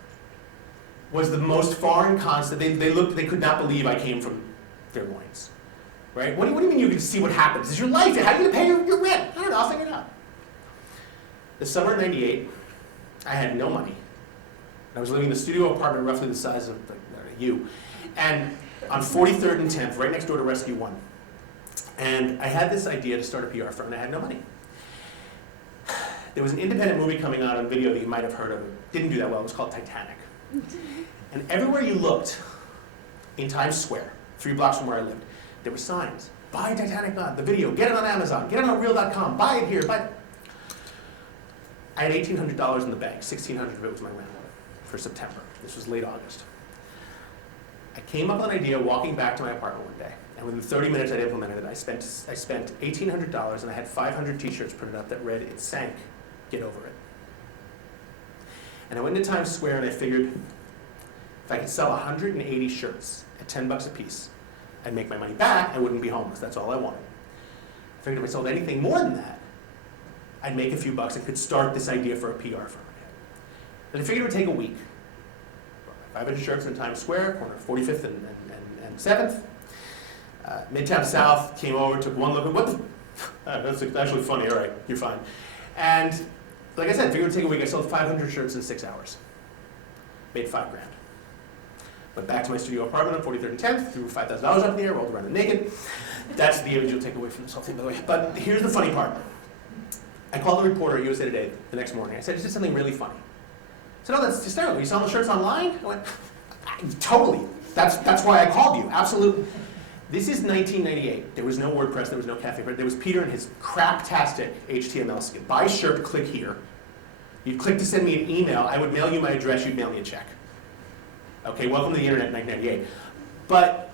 Was the most foreign concept. They could not believe I came from their loins. Right? What do you mean you can see what happens? It's your life. How are you going to pay your rent? I don't know, I'll figure it out. The summer of '98, I had no money. I was living in a studio apartment roughly the size of you. And on 43rd and 10th, right next door to Rescue 1. And I had this idea to start a PR firm, and I had no money. There was an independent movie coming out on video that you might have heard of. It didn't do that well. It was called Titanic. And everywhere you looked in Times Square, 3 blocks from where I lived, there were signs. Buy Titanic, the video. Get it on Amazon. Get it on Real.com. Buy it here. Buy it. I had $1,800 in the bank. $1,600 of it was my rent for September. This was late August. I came up with an idea walking back to my apartment one day, and within 30 minutes I'd implemented it. I spent $1,800, and I had 500 t-shirts printed up that read, "It sank, get over it." And I went into Times Square and I figured if I could sell 180 shirts at $10 a piece, I'd make my money back, I wouldn't be homeless, that's all I wanted. I figured if I sold anything more than that, I'd make a few bucks and could start this idea for a PR firm. And I figured it would take a week. 500 shirts in Times Square, corner of 45th and 7th. Midtown South, came over, took one look at what the, that's actually funny, all right, you're fine. And like I said, figured it would take a week. I sold 500 shirts in 6 hours. Made $5 grand. Went back to my studio apartment on 43rd and 10th, threw $5,000 up in the air, rolled around naked. That's the image you'll take away from this whole thing, by the way. But here's the funny part. I called the reporter at USA Today the next morning. I said, "I did something really funny." I said, "Oh, that's hysterical. You selling the shirts online?" I went, "Totally. That's why I called you. Absolutely." This is 1998. There was no WordPress. There was no Cafe Press. There was Peter and his craptastic HTML skill. Buy shirt, click here. You'd click to send me an email. I would mail you my address. You'd mail me a check. Okay, welcome to the internet in 1998. But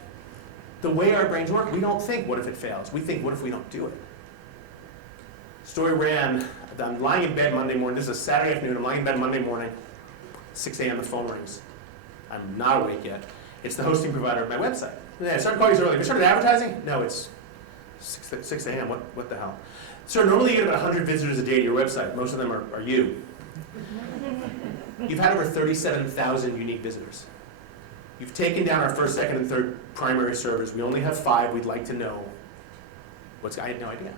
the way our brains work, we don't think, what if it fails? We think, what if we don't do it? Story ran, I'm lying in bed Monday morning. This is a Saturday afternoon. I'm lying in bed Monday morning. 6 a.m. the phone rings. I'm not awake yet. It's the hosting provider of my website. Yeah, I started calling you early. We started advertising? No, it's 6 a.m. What the hell? Sir, normally you get about 100 visitors a day to your website. Most of them are you. You've had over 37,000 unique visitors. You've taken down our first, second, and third primary servers. We only have 5. We'd like to know what's. I had no idea.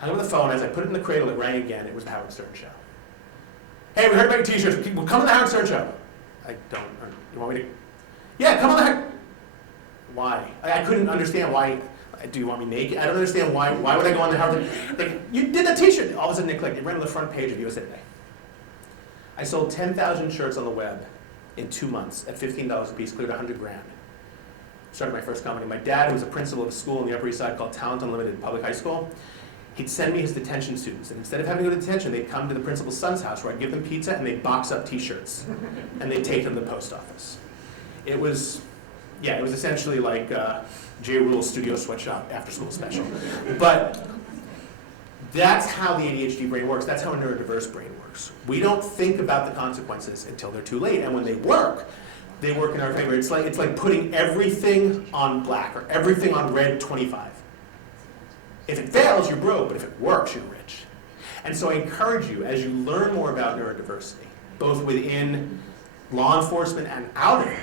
I hung up the phone. As I put it in the cradle, it rang again. It was the Howard Stern Show. "Hey, we heard about your t-shirts. Well, come on the Howard Stern Show." I don't. You want me to? Yeah, come on the Howard. Why? I couldn't understand why. Do you want me naked? I don't understand why. Why would I go on the Howard? Like, you did that t-shirt. All of a sudden it clicked. It ran on the front page of USA Today. I sold 10,000 shirts on the web in 2 months at $15 a piece, cleared 100 grand. Started my first company. My dad was a principal of a school on the Upper East Side called Talent Unlimited Public High School. He'd send me his detention students, and instead of having to go to detention, they'd come to the principal's son's house where I'd give them pizza and they'd box up t-shirts, and they'd take them to the post office. It was essentially like J. Rule's Studio Sweatshop after school special. But that's how the ADHD brain works. That's how a neurodiverse brain works. We don't think about the consequences until they're too late, and when they work in our favor. It's like putting everything on black or everything on red 25. If it fails, you're broke, but if it works, you're rich. And so I encourage you, as you learn more about neurodiversity, both within law enforcement and out of it,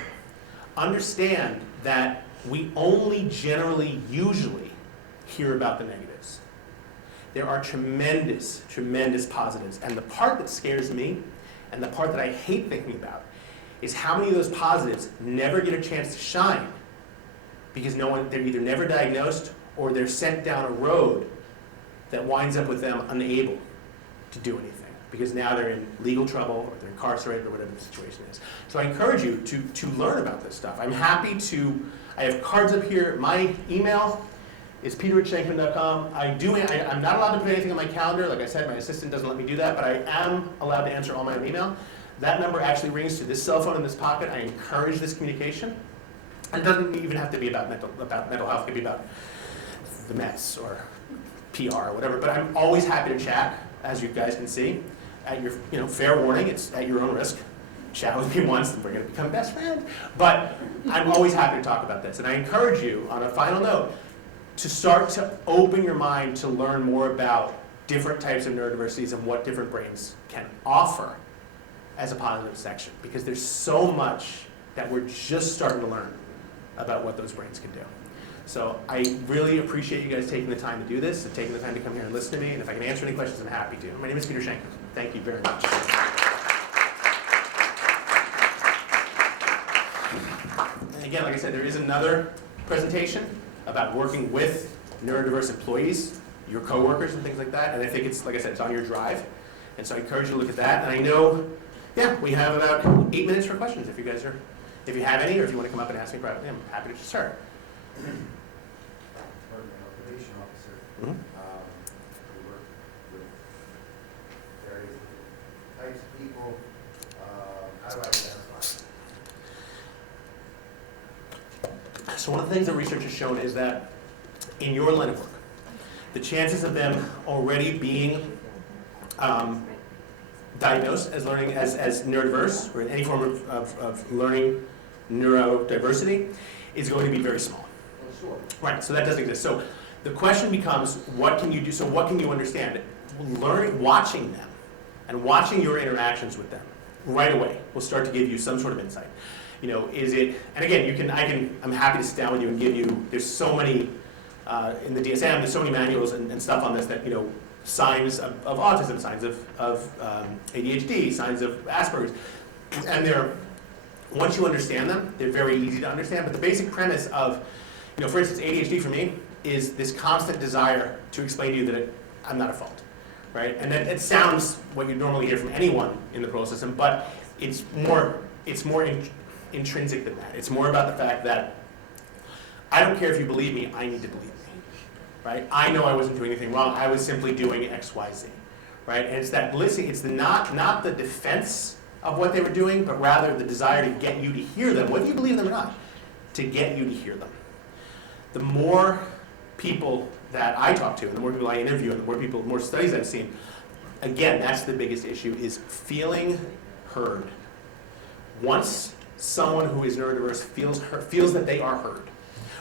understand that we only generally, usually, hear about the negatives. There are tremendous, tremendous positives. And the part that scares me, and the part that I hate thinking about, is how many of those positives never get a chance to shine because they're either never diagnosed or they're sent down a road that winds up with them unable to do anything because now they're in legal trouble or they're incarcerated or whatever the situation is. So I encourage you to learn about this stuff. I'm happy to, I have cards up here. My email is peter@shankman.com. I'm not allowed to put anything on my calendar. Like I said, my assistant doesn't let me do that, but I am allowed to answer all my own email. That number actually rings to this cell phone in this pocket. I encourage this communication. And it doesn't even have to be about mental health. It could be about the Mets or PR or whatever. But I'm always happy to chat, as you guys can see. At your, fair warning, it's at your own risk. Chat with me once and we're going to become best friends. But I'm always happy to talk about this. And I encourage you, on a final note, to start to open your mind to learn more about different types of neurodiversities and what different brains can offer as a positive section. Because there's so much that we're just starting to learn about what those brains can do. So I really appreciate you guys taking the time to do this and taking the time to come here and listen to me. And if I can answer any questions, I'm happy to. My name is Peter Shankman. Thank you very much. And again, like I said, there is another presentation about working with neurodiverse employees, your coworkers and things like that. And I think it's, like I said, it's on your drive. And so I encourage you to look at that. And I know, we have about 8 minutes for questions if you guys are, if you have any, or if you want to come up and ask me privately, I'm happy to start. Or a probation officer. Mm-hmm. We work with various So one of the things that research has shown is that in your line of work, the chances of them already being diagnosed as learning as neurodiverse or any form of learning neurodiversity is going to be very small. Right, so that doesn't exist. So the question becomes, what can you do? So what can you understand? Watching them and watching your interactions with them right away will start to give you some sort of insight. You know, is it, and again, I'm happy to sit down with you and give you, there's so many, in the DSM, there's so many manuals and stuff on this that, you know, signs of autism, signs of ADHD, signs of Asperger's, and once you understand them, they're very easy to understand, but the basic premise of, you know, for instance, ADHD for me is this constant desire to explain to you that I'm not at fault, right? And it sounds what you normally hear from anyone in the parole system, but it's more intrinsic than that. It's more about the fact that I don't care if you believe me, I need to believe me, right? I know I wasn't doing anything wrong, I was simply doing X, Y, Z, right? And it's that listening, it's not the defense of what they were doing, but rather the desire to get you to hear them, whether you believe them or not, to get you to hear them. The more people that I talk to, and the more people I interview, and the more studies I've seen, again, that's the biggest issue, is feeling heard. Once someone who is neurodiverse feels that they are heard,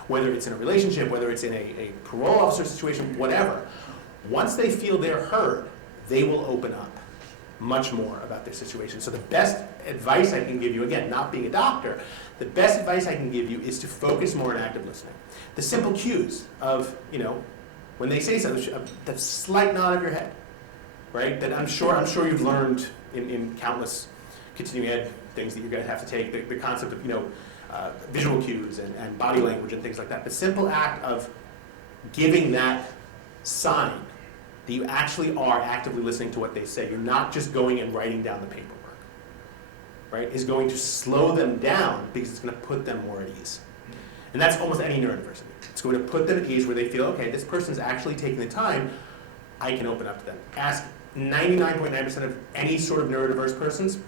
whether it's in a relationship, whether it's in a parole officer situation, whatever, once they feel they're heard, they will open up much more about their situation. So the best advice I can give you, again, not being a doctor, the best advice I can give you is to focus more on active listening. The simple cues of, you know, when they say something, that slight nod of your head, right? That I'm sure you've learned in countless continuing ed things that you're going to have to take, the concept of, you know, visual cues and body language and things like that. The simple act of giving that sign that you actually are actively listening to what they say, you're not just going and writing down the paperwork, right, is going to slow them down because it's going to put them more at ease. And that's almost any neurodiversity. It's going to put them at ease where they feel, okay, this person's actually taking the time, I can open up to them. Ask 99.9% of any sort of neurodiverse persons,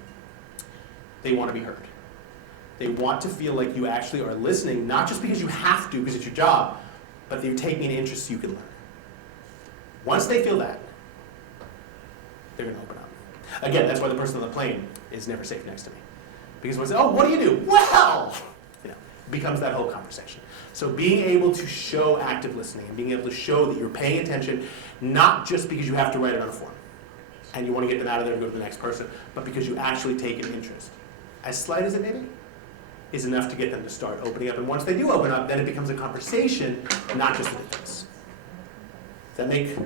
they want to be heard. They want to feel like you actually are listening, not just because you have to, because it's your job, but that you're taking an interest so you can learn. Once they feel that, they're going to open up. Again, that's why the person on the plane is never safe next to me. Because when they say, oh, what do you do? Well, you know, it becomes that whole conversation. So being able to show active listening and being able to show that you're paying attention, not just because you have to write it on a form and you want to get them out of there and go to the next person, but because you actually take an interest, as slight as it may be, is enough to get them to start opening up. And once they do open up, then it becomes a conversation, not just a defense. Does that make?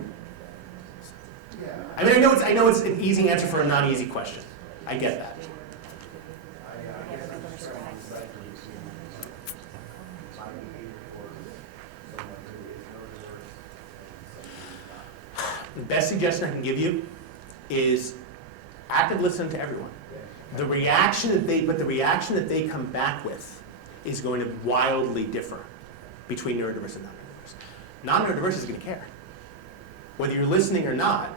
Yeah. I mean, I know it's an easy answer for a non-easy question. I get that. I guess I'm just trying to decipher between my behavior for someone who is neurodiverse and someone who's not. The best suggestion I can give you is active listening to everyone. The reaction that they come back with is going to wildly differ between neurodiverse and non-neurodiverse. Non-neurodiverse is going to care. Whether you're listening or not,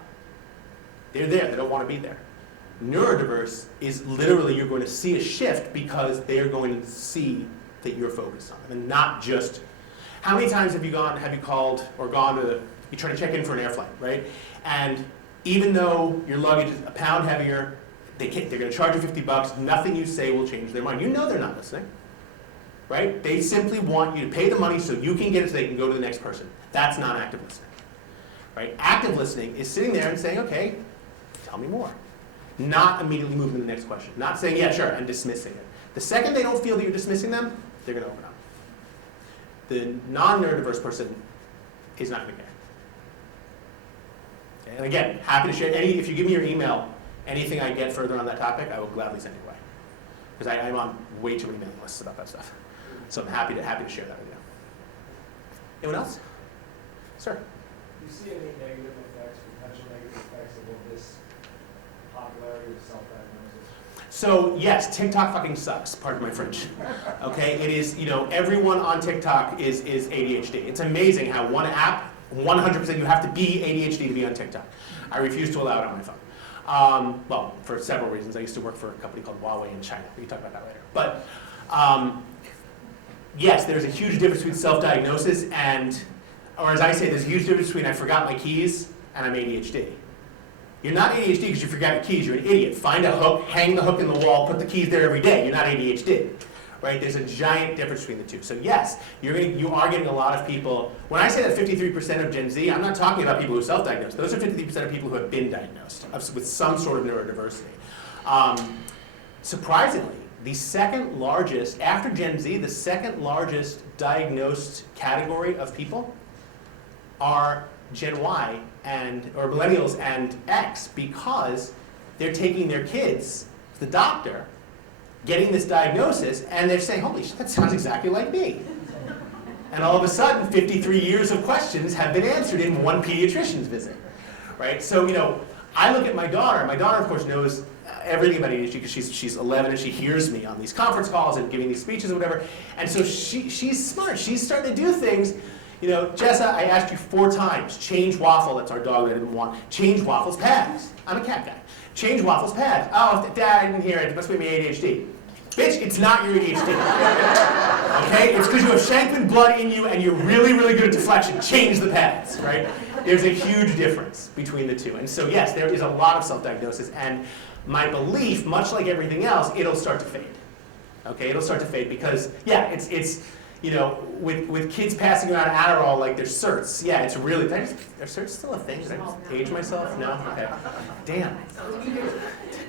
they're there, they don't want to be there. Neurodiverse is literally, you're going to see a shift because they're going to see that you're focused on them and not just, how many times have you called or gone to, you try to check in for an air flight, right? And even though your luggage is a pound heavier, they're going to charge you $50, nothing you say will change their mind. You know they're not listening, right? They simply want you to pay the money so you can get it so they can go to the next person. That's not active listening, right? Active listening is sitting there and saying, okay, tell me more. Not immediately moving to the next question. Not saying, yeah, sure, and dismissing it. The second they don't feel that you're dismissing them, they're going to open up. The non-neurodiverse person is not going to care. Okay? And again, happy to share if you give me your email, anything I get further on that topic, I will gladly send it away. Because I'm on way too many mailing lists about that stuff. So I'm happy to share that with you. Anyone else? Sir? Do you see any negative effects, potential negative effects of this popularity of self-diagnosis? So yes, TikTok fucking sucks, pardon my French. Okay, it is, you know, everyone on TikTok is ADHD. It's amazing how one app, 100% you have to be ADHD to be on TikTok. I refuse to allow it on my phone. Well, for several reasons. I used to work for a company called Huawei in China. We can talk about that later. But yes, there's a huge difference between self-diagnosis and, or as I say, there's a huge difference between I forgot my keys and I'm ADHD. You're not ADHD because you forgot your keys, you're an idiot. Find a hook, hang the hook in the wall, put the keys there every day. You're not ADHD, right? There's a giant difference between the two. So yes, you are getting a lot of people, when I say that 53% of Gen Z, I'm not talking about people who are self-diagnosed. Those are 53% of people who have been diagnosed with some sort of neurodiversity. Surprisingly, the second largest, after Gen Z, the second largest diagnosed category of people are Gen Y or millennials and X, because they're taking their kids to the doctor, getting this diagnosis, and they're saying, holy shit, that sounds exactly like me. And all of a sudden, 53 years of questions have been answered in one pediatrician's visit, right? So, I look at my daughter. My daughter, of course, knows everything about ADHD because she's 11 and she hears me on these conference calls and giving these speeches or whatever. And so she's smart. She's starting to do things. Jessa, I asked you 4 times. Change Waffle, that's our dog that I didn't want. Change Waffle's pads. I'm a cat guy. Change Waffle's pads. Oh, Dad, I didn't hear it. It must be my ADHD. Bitch, it's not your ADHD. Okay? It's because you have Shankman blood in you and you're really, really good at deflection. Change the pads, right? There's a huge difference between the two. And so yes, there is a lot of self-diagnosis, and my belief, much like everything else, it'll start to fade. Okay, it'll start to fade because, yeah, it's with kids passing around Adderall like they're certs, yeah, it's really, are certs still a thing? Did I just age myself? No? Okay. Damn.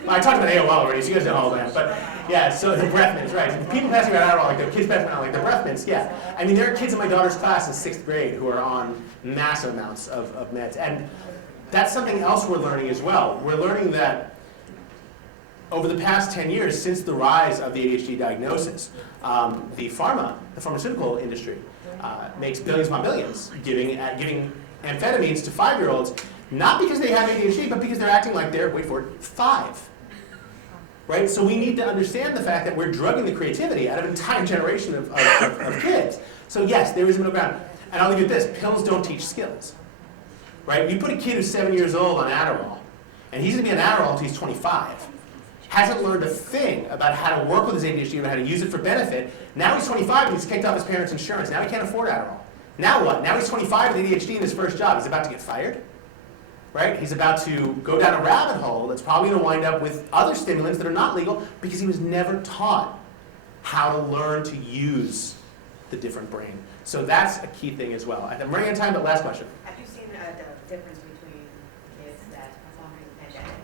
I talked about AOL already, so you guys know all that. But yeah, so the breath mints, right. People passing around Adderall like the kids passing around like the breath mints, yeah. I mean, there are kids in my daughter's class in 6th grade who are on massive amounts of meds. And that's something else we're learning as well. We're learning that over the past 10 years, since the rise of the ADHD diagnosis, the pharmaceutical industry makes billions upon billions giving amphetamines to 5-year-olds, not because they have ADHD, but because they're acting like they're, wait for it, 5. Right? So we need to understand the fact that we're drugging the creativity out of an entire generation of kids. So yes, there is a middle ground. And I'll leave you with this, pills don't teach skills. Right? You put a kid who's 7 years old on Adderall, and he's going to be on Adderall until he's 25. Hasn't learned a thing about how to work with his ADHD, about how to use it for benefit. Now he's 25 and he's kicked off his parents' insurance. Now he can't afford Adderall. Now what? Now he's 25 with ADHD in his first job. He's about to get fired. Right? He's about to go down a rabbit hole that's probably going to wind up with other stimulants that are not legal because he was never taught how to learn to use the different brain. So that's a key thing as well. I'm running out of time, but last question. Have you seen the difference between kids that are following pandemic?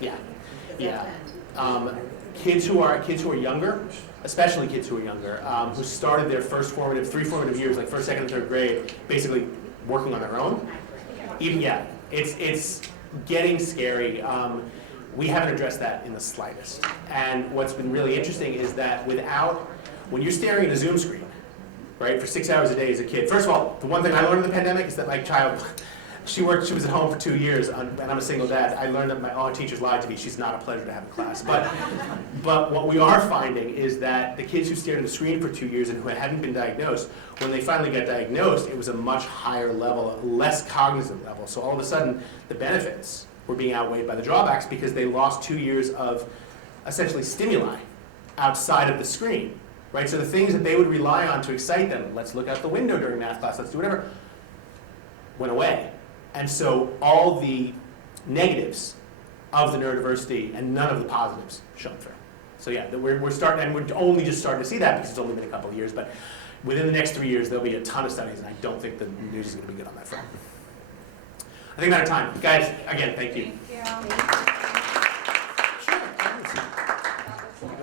Yeah. Kids who are younger, especially kids who are younger, who started their three formative years, like 1st, 2nd, and 3rd grade, basically working on their own. It's getting scary. We haven't addressed that in the slightest. And what's been really interesting is that when you're staring at a Zoom screen, right, for 6 hours a day as a kid. First of all, the one thing I learned in the pandemic is that my child, she was at home for 2 years, and I'm a single dad. I learned that all teachers lied to me. She's not a pleasure to have in class. But what we are finding is that the kids who stared at the screen for 2 years and who hadn't been diagnosed, when they finally got diagnosed, it was a much higher level, a less cognizant level. So all of a sudden, the benefits were being outweighed by the drawbacks because they lost 2 years of essentially stimuli outside of the screen. Right? So the things that they would rely on to excite them, let's look out the window during math class, let's do whatever, went away. And so all the negatives of the neurodiversity and none of the positives shone through. So yeah, we're starting, and we're only just starting to see that because it's only been a couple of years, but within the next 3 years, there'll be a ton of studies, and I don't think the news is going to be good on that front. I think I'm out of time. Guys, again, thank you. Thank you.